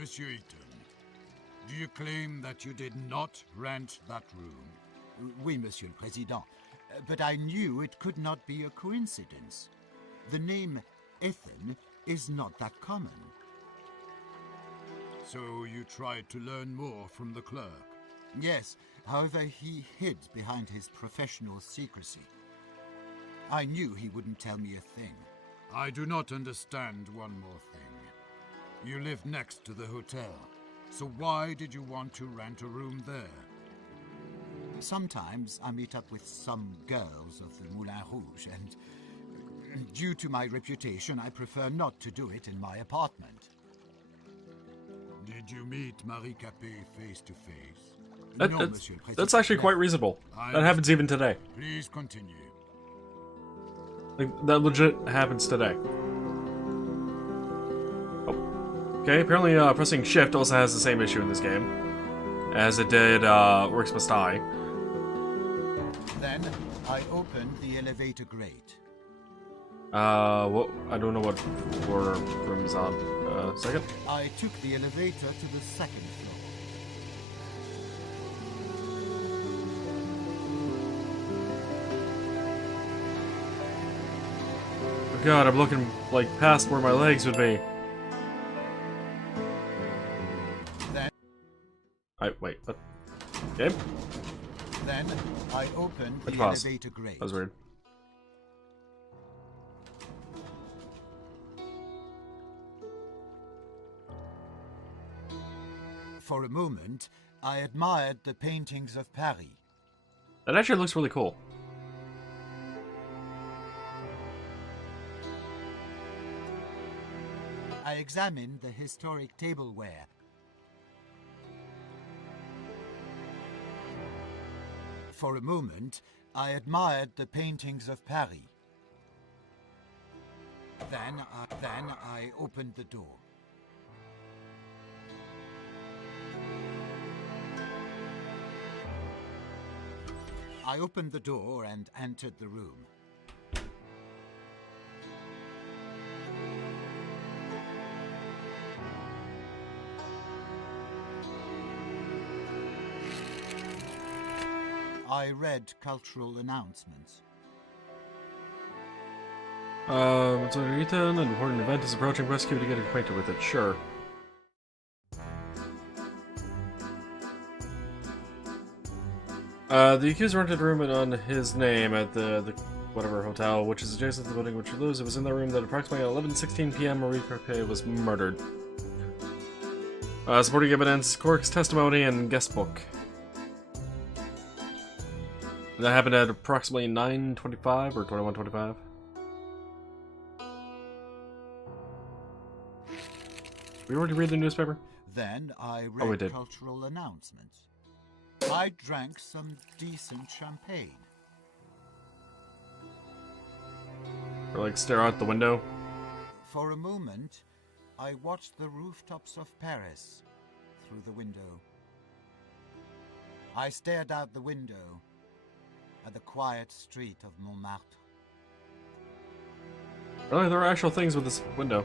Monsieur Ethon, do you claim that you did not rent that room? Oui, Monsieur le Président. But I knew it could not be a coincidence. The name Ethon is not that common. So you tried to learn more from the clerk? Yes, however, he hid behind his professional secrecy. I knew he wouldn't tell me a thing. I do not understand one more thing. You live next to the hotel, so why did you want to rent a room there? Sometimes I meet up with some girls of the Moulin Rouge, and due to my reputation, I prefer not to do it in my apartment. Did you meet Marie Capet face to face? No, Monsieur le Président. That's actually quite reasonable. That happens even today. Please continue. Like, that legit happens today. Oh. Okay, apparently pressing shift also has the same issue in this game as it did Works Must Die. Then I opened the elevator grate. What? I don't know what floor room is on. Second? I took the elevator to the second floor. Oh god, I'm looking, like, past where my legs would be. Then... Wait, what? Okay. Then I opened the pause. elevator grate. That was weird. For a moment, I admired the paintings of Paris. That actually looks really cool. I examined the historic tableware. For a moment, I admired the paintings of Paris. Then I opened the door. I opened the door and entered the room. I read cultural announcements. It's under Ethon, an important event is approaching. Rescue to get acquainted with it. Sure. The accused rented a room on his name at the whatever hotel, which is adjacent to the building in which he lives. It was in that room that approximately at 11:16 p.m. Marie Capet was murdered. Supporting evidence, Cork's testimony, and guest book. That happened at approximately 9:25 or 21:25. We already read the newspaper? Then I read cultural announcements. I drank some decent champagne. Or like stare out the window? For a moment, I watched the rooftops of Paris through the window. I stared out the window at the quiet street of Montmartre. Really, there are actual things with this window.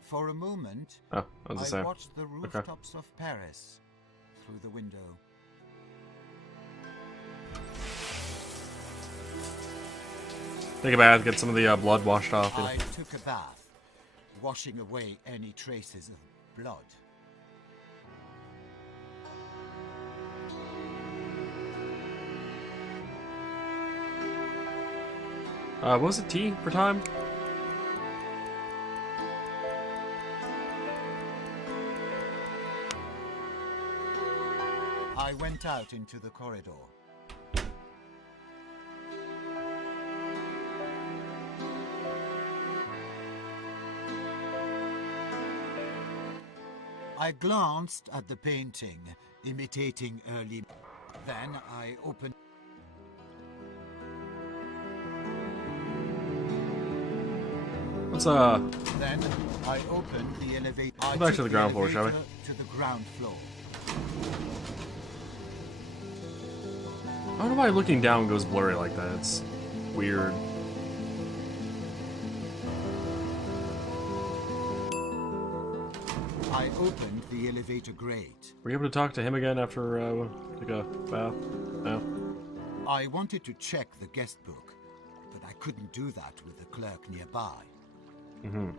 For a moment, I watched the rooftops of Paris through the window. Take a bath, get some of the blood washed off. I took a bath, washing away any traces of blood. What was it, T for time? I went out into the corridor. I glanced at the painting, imitating early. Then I opened. Let's Then I opened the elevator. Go back to the ground floor, shall we? To the ground floor. I don't know why looking down goes blurry like that. It's weird. I opened the elevator grate. Were you able to talk to him again after, like a bath? No? I wanted to check the guest book, but I couldn't do that with the clerk nearby. Mm-hmm.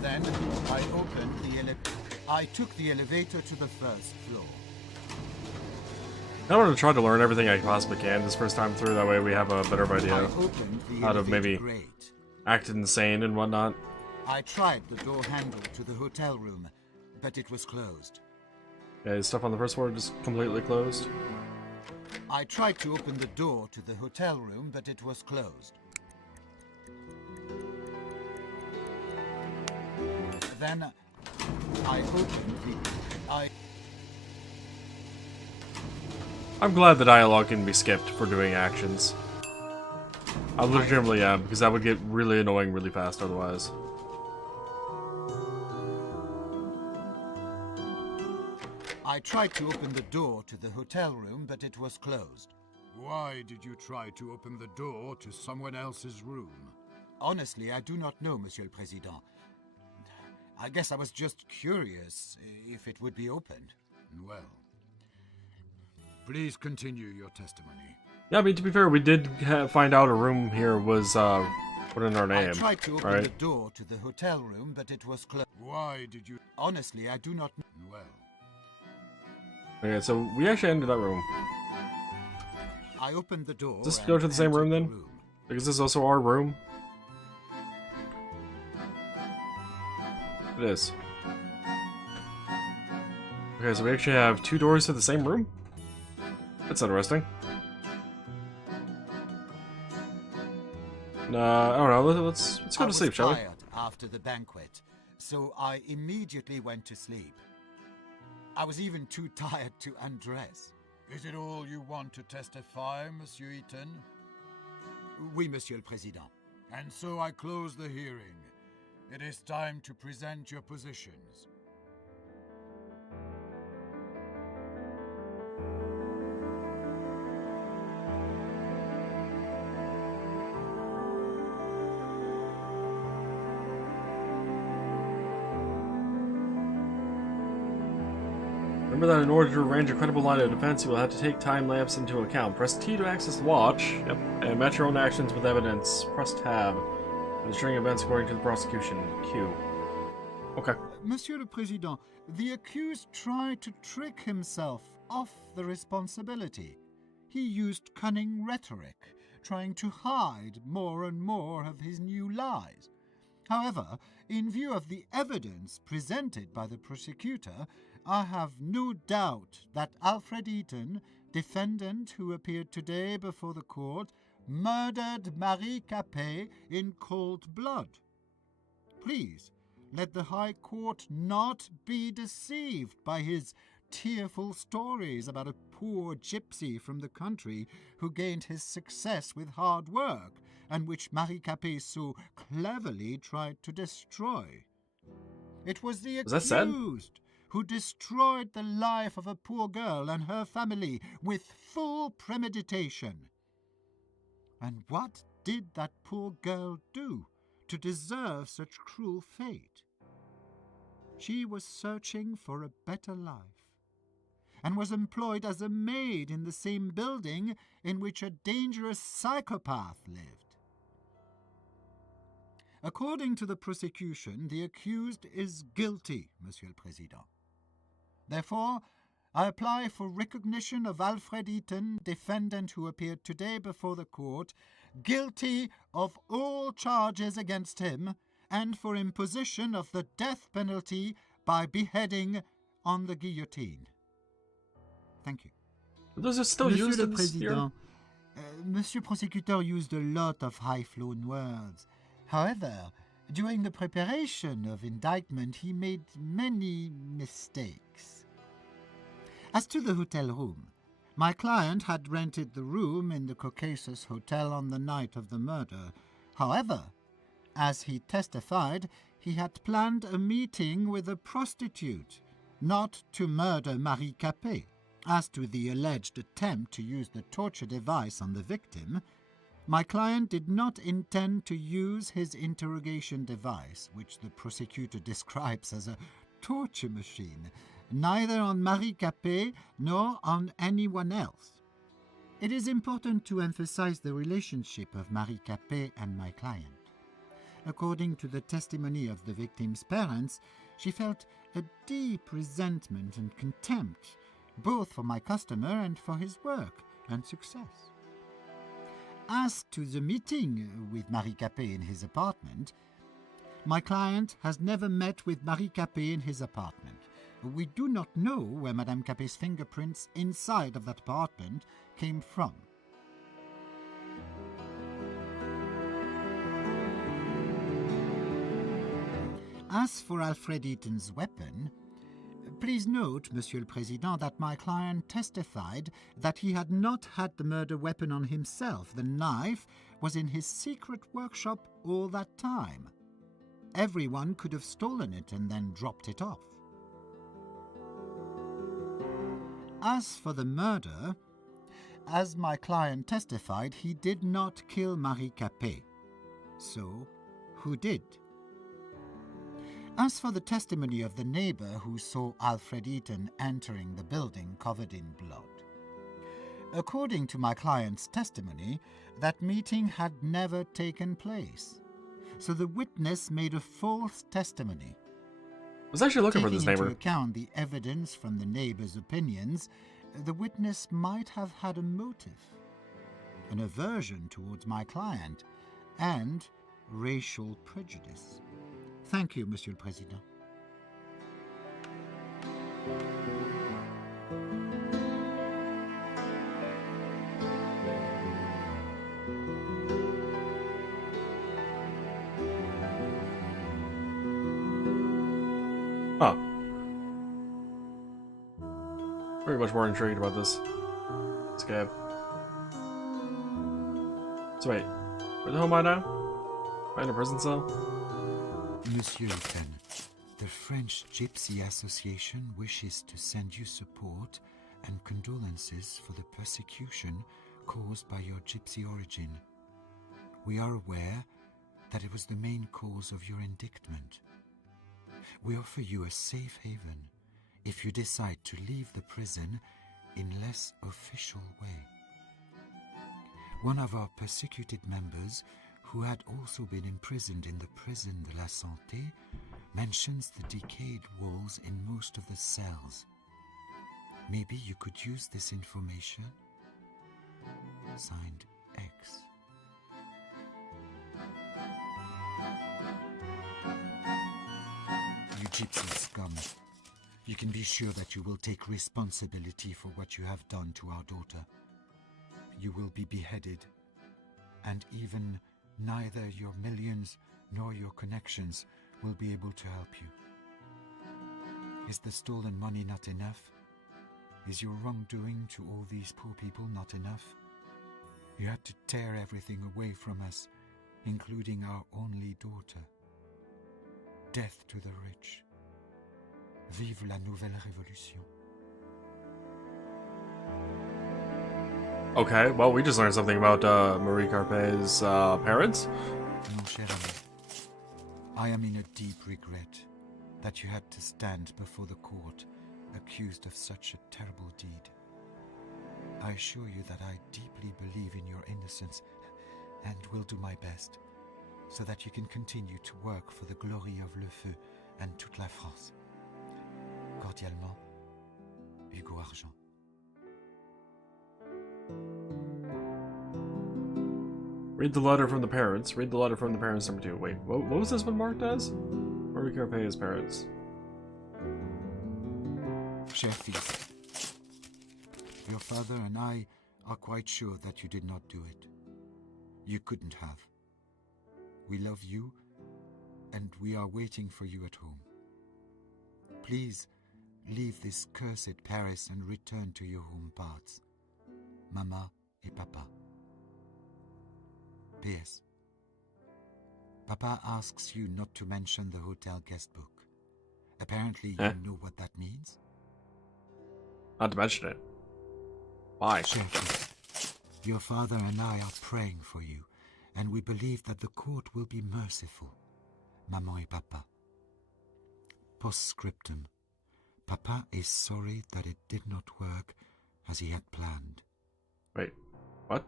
Then I opened the I took the elevator to the first floor. I want to try to learn everything I possibly can this first time through, that way we have a better idea I opened the how to elevator maybe grate. act insane and whatnot. I tried the door handle to the hotel room, but it was closed. Yeah, his stuff on the first floor just completely closed. I tried to open the door to the hotel room, but it was closed. Then I opened the... I'm glad the dialogue can be skipped for doing actions. I legitimately am, because that would get really annoying really fast otherwise. I tried to open the door to the hotel room, but it was closed. Why did you try to open the door to someone else's room? Honestly, I do not know, Monsieur le Président. I guess I was just curious if it would be opened. Well, please continue your testimony. Yeah, I mean, to be fair, we did find out a room here was put in our name. I tried to open right? the door to the hotel room, but it was closed. Why did you... Honestly, I do not know. Well, Okay, so we actually entered that room. I opened the door. Does this go to the same room then? Because this is also our room? It is. Okay, so we actually have two doors to the same room? That's interesting. I don't know, let's go to sleep, shall we? I was tired after the banquet, so I immediately went to sleep. I was even too tired to undress. is it all you want to testify, Monsieur Ethon? Oui, Monsieur le Président. And so I close the hearing. It is time to present your positions. Remember that in order to arrange a credible line of defense, you will have to take time lapse into account. Press T to access the watch. Yep. And match your own actions with evidence. Press Tab. And the string of events according to the prosecution. Q. Okay. Monsieur le Président, the accused tried to trick himself off the responsibility. He used cunning rhetoric, trying to hide more and more of his new lies. However, in view of the evidence presented by the prosecutor, I have no doubt that Alfred Ethon, defendant who appeared today before the court, murdered Marie Capet in cold blood. Please, let the High Court not be deceived by his tearful stories about a poor gypsy from the country who gained his success with hard work, and which Marie Capet so cleverly tried to destroy. It was the accused who destroyed the life of a poor girl and her family with full premeditation. And what did that poor girl do to deserve such cruel fate? She was searching for a better life, and was employed as a maid in the same building in which a dangerous psychopath lived. According to the prosecution, the accused is guilty, Monsieur le Président. Therefore, I apply for recognition of Alfred Ethon, defendant who appeared today before the court, guilty of all charges against him, and for imposition of the death penalty by beheading on the guillotine. Thank you. Those are still used in this year? Monsieur Prosecutor used a lot of high-flown words. However, during the preparation of indictment, he made many mistakes. As to the hotel room, my client had rented the room in the Caucasus Hotel on the night of the murder. However, as he testified, he had planned a meeting with a prostitute, not to murder Marie Capet. As to the alleged attempt to use the torture device on the victim, my client did not intend to use his interrogation device, which the prosecutor describes as a torture machine, neither on Marie Capet nor on anyone else. It is important to emphasize the relationship of Marie Capet and my client. According to the testimony of the victim's parents, she felt a deep resentment and contempt, both for my customer and for his work and success. As to the meeting with Marie Capet in his apartment, my client has never met with Marie Capet in his apartment. We do not know where Madame Capet's fingerprints inside of that apartment came from. As for Alfred Ethon's weapon, please note, Monsieur le Président, that my client testified that he had not had the murder weapon on himself. The knife was in his secret workshop all that time. Everyone could have stolen it and then dropped it off. As for the murder, as my client testified, he did not kill Marie Capet. So, who did? As for the testimony of the neighbor who saw Alfred Ethon entering the building covered in blood, according to my client's testimony, that meeting had never taken place. So the witness made a false testimony. I was actually looking for this Taking neighbor. into account the evidence from the neighbor's opinions, the witness might have had a motive, an aversion towards my client, and racial prejudice. Thank you, Monsieur le Président. Huh. Very much more intrigued about this scab. So wait, where the hell am I now? Am I in a prison cell? Monsieur Ethon, the French Gypsy Association wishes to send you support and condolences for the persecution caused by your gypsy origin. We are aware that it was the main cause of your indictment. We offer you a safe haven if you decide to leave the prison in less official way. One of our persecuted members, who had also been imprisoned in the prison de la Santé, mentions the decayed walls in most of the cells. Maybe you could use this information? Signed, X. You gypsy scum. You can be sure that you will take responsibility for what you have done to our daughter. You will be beheaded, and even neither your millions nor your connections will be able to help you. Is the stolen money not enough? Is your wrongdoing to all these poor people not enough? You had to tear everything away from us, including our only daughter. Death to the rich. Vive la nouvelle révolution. Okay, well, we just learned something about Marie Capet's parents. Mon cher ami, I am in a deep regret that you had to stand before the court accused of such a terrible deed. I assure you that I deeply believe in your innocence and will do my best so that you can continue to work for the glory of Le Feu and toute la France. Cordialement, Hugo Argent. Read the letter from the parents. Read the letter from the parents, number 2. Wait, what was this one marked as? Marie Capet's parents. Cher fils, your father and I are quite sure that you did not do it. You couldn't have. We love you, and we are waiting for you at home. Please, leave this cursed Paris and return to your home parts. Mama et Papa. P.S. Papa asks you not to mention the hotel guest book. Apparently you know what that means? Not to mention it. Why? Chef, your father and I are praying for you, and we believe that the court will be merciful. Maman et Papa. Postscriptum. Papa is sorry that it did not work as he had planned. Wait, what?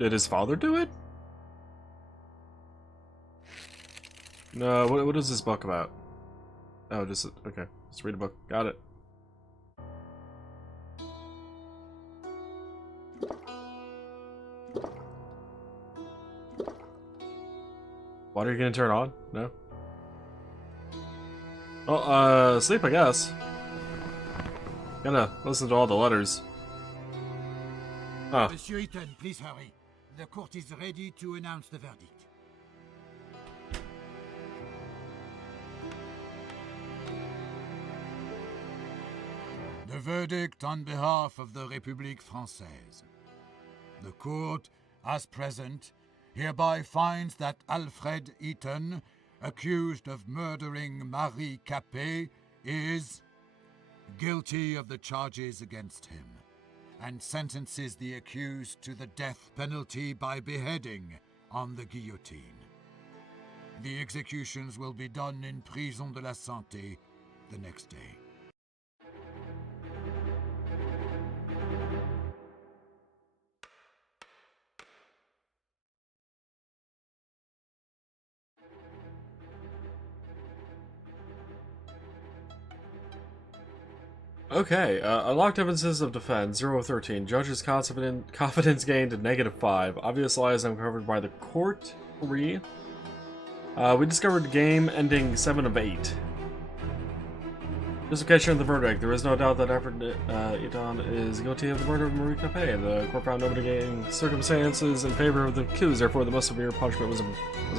Did his father do it? No, what is this book about? Oh, just, okay, let's read a book. Got it. Water you gonna turn on? No? Oh, sleep, I guess. Gonna listen to all the letters. Huh. Monsieur Ethon, please hurry. The court is ready to announce the verdict. The verdict on behalf of the République Française. The court, as present, hereby finds that Alfred Ethon, accused of murdering Marie Capet, is guilty of the charges against him, and sentences the accused to the death penalty by beheading on the guillotine. The executions will be done in Prison de la Santé the next day. Okay, unlocked evidences of defense, 0 of 13. Judge's confidence gained to -5. Obvious lies uncovered by the court, 3. We discovered game ending 7 of 8. Justification of the verdict. There is no doubt that Alfred Ethon is guilty of the murder of Marie Capet. The court found no mitigating circumstances in favor of the accused, therefore the most severe punishment was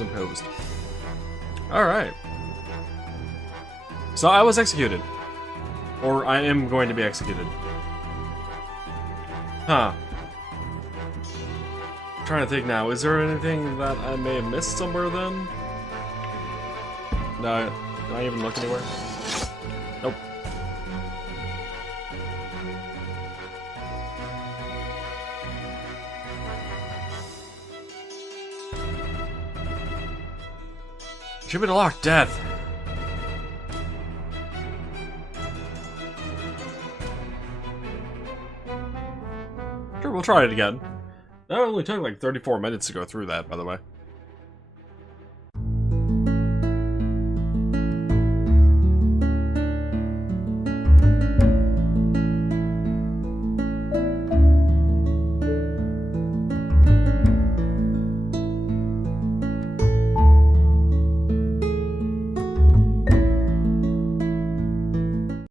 imposed. Alright. So I was executed. Or I am going to be executed. Huh. I'm trying to think now. Is there anything that I may have missed somewhere then? No. Did I even look anywhere? Nope. Should be to lock death. Sure, we'll try it again. That only took like 34 minutes to go through that, by the way.